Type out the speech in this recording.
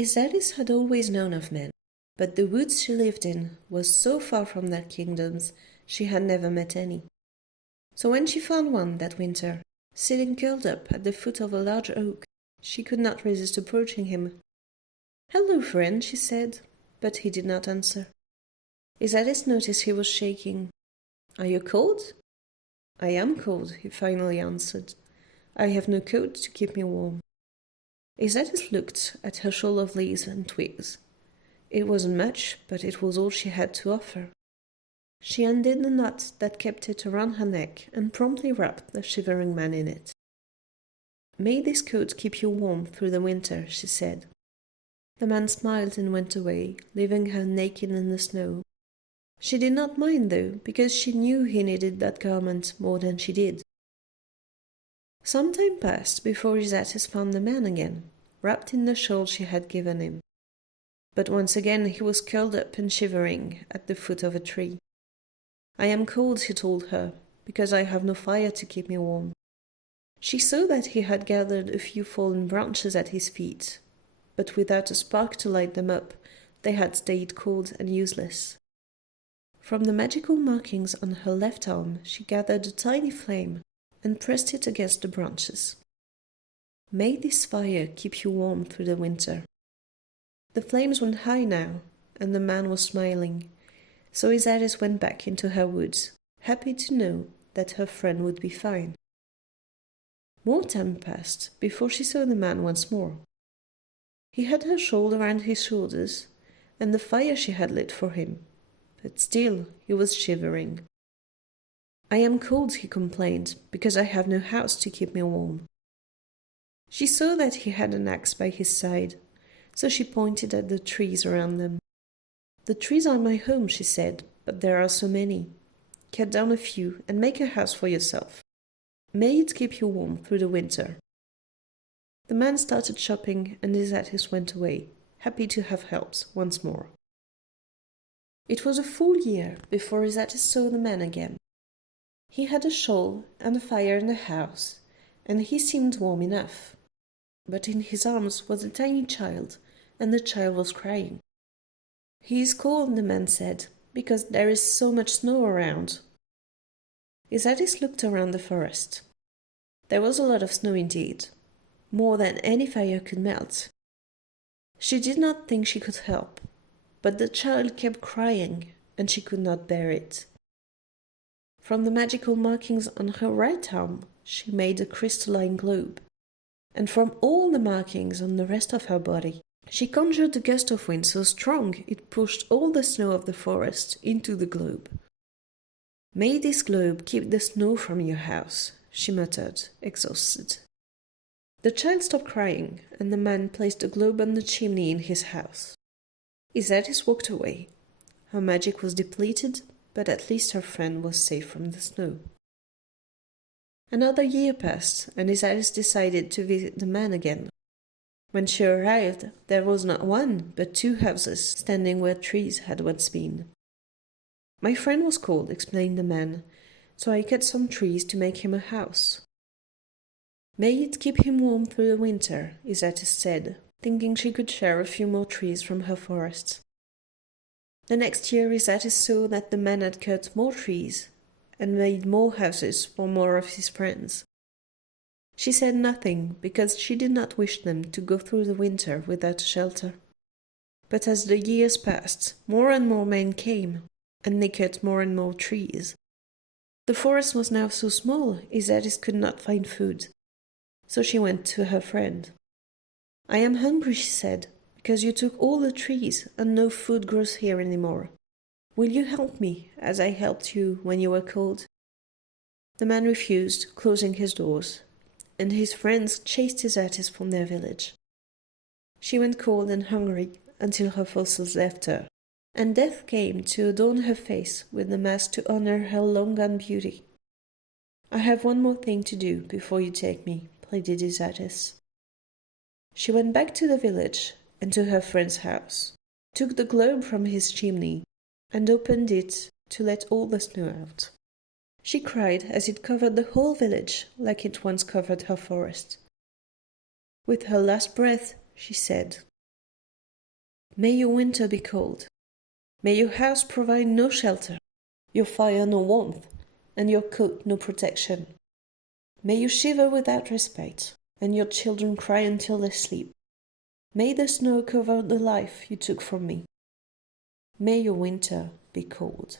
Isatis had always known of men, but the woods she lived in was so far from their kingdoms she had never met any. So when she found one that winter, sitting curled up at the foot of a large oak, she could not resist approaching him. "Hello, friend," she said, but he did not answer. Isatis noticed he was shaking. "Are you cold?" "I am cold," he finally answered. "I have no coat to keep me warm." Isatis looked at her shawl of leaves and twigs. It wasn't much, but it was all she had to offer. She undid the knot that kept it around her neck and promptly wrapped the shivering man in it. "May this coat keep you warm through the winter," she said. The man smiled and went away, leaving her naked in the snow. She did not mind, though, because she knew he needed that garment more than she did. Some time passed before Isatis found the man again, wrapped in the shawl she had given him. But once again he was curled up and shivering at the foot of a tree. "I am cold," he told her, "because I have no fire to keep me warm." She saw that he had gathered a few fallen branches at his feet, but without a spark to light them up, they had stayed cold and useless. From the magical markings on her left arm, she gathered a tiny flame and pressed it against the branches. "May this fire keep you warm through the winter." The flames went high now, and the man was smiling, so Isatis went back into her woods, happy to know that her friend would be fine. More time passed before she saw the man once more. He had her shawl around his shoulders, and the fire she had lit for him, but still he was shivering. "I am cold," he complained, "because I have no house to keep me warm." She saw that he had an axe by his side, so she pointed at the trees around them. "The trees are my home," she said, "but there are so many. Cut down a few and make a house for yourself. May it keep you warm through the winter." The man started chopping, and Isatis went away, happy to have helped once more. It was a full year before Isatis saw the man again. He had a shawl and a fire in the house, and he seemed warm enough. But in his arms was a tiny child, and the child was crying. "He is cold," the man said, "because there is so much snow around." Isatis looked around the forest. There was a lot of snow indeed, more than any fire could melt. She did not think she could help, but the child kept crying, and she could not bear it. From the magical markings on her right arm, she made a crystalline globe, and from all the markings on the rest of her body, she conjured a gust of wind so strong it pushed all the snow of the forest into the globe. "May this globe keep the snow from your house," she muttered, exhausted. The child stopped crying, and the man placed the globe on the chimney in his house. Isatis walked away. Her magic was depleted, but at least her friend was safe from the snow. Another year passed, and Isatis decided to visit the man again. When she arrived, there was not one, but 2 houses standing where trees had once been. "My friend was cold," explained the man, "so I cut some trees to make him a house." "May it keep him warm through the winter," Isatis said, thinking she could share a few more trees from her forest. The next year Isatis saw that the man had cut more trees and made more houses for more of his friends. She said nothing because she did not wish them to go through the winter without shelter. But as the years passed, more and more men came, and they cut more and more trees. The forest was now so small, Isatis could not find food, so she went to her friend. "I am hungry," she said, "because you took all the trees and no food grows here anymore. Will you help me, as I helped you when you were cold?" The man refused, closing his doors, and his friends chased Isatis from their village. She went cold and hungry until her fossils left her, and death came to adorn her face with the mask to honor her long-gone beauty. "I have one more thing to do before you take me," pleaded Isatis. She went back to the village and to her friend's house, took the globe from his chimney, and opened it to let all the snow out. She cried as it covered the whole village like it once covered her forest. With her last breath, she said, May your winter be cold. May your house provide no shelter, your fire no warmth, and your coat no protection. May you shiver without respite, and your children cry until they sleep. May the snow cover the life you took from me. May your winter be cold.